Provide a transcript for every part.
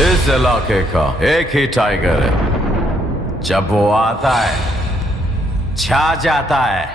इस इलाके का एक ही टाइगर है, जब वो आता है छा जाता है।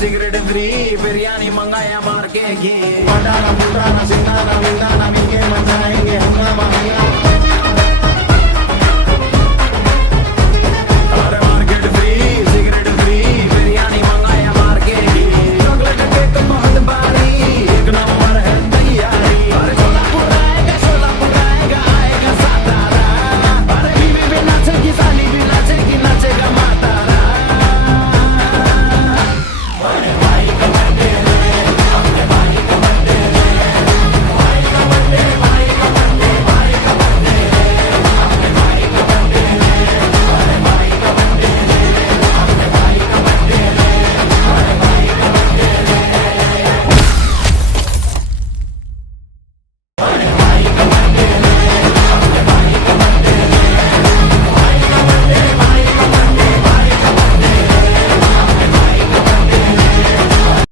सिगरेट फ्री बिरयानी मंगाया मार के घी पटाना फुटाना सिंगाना विंगाना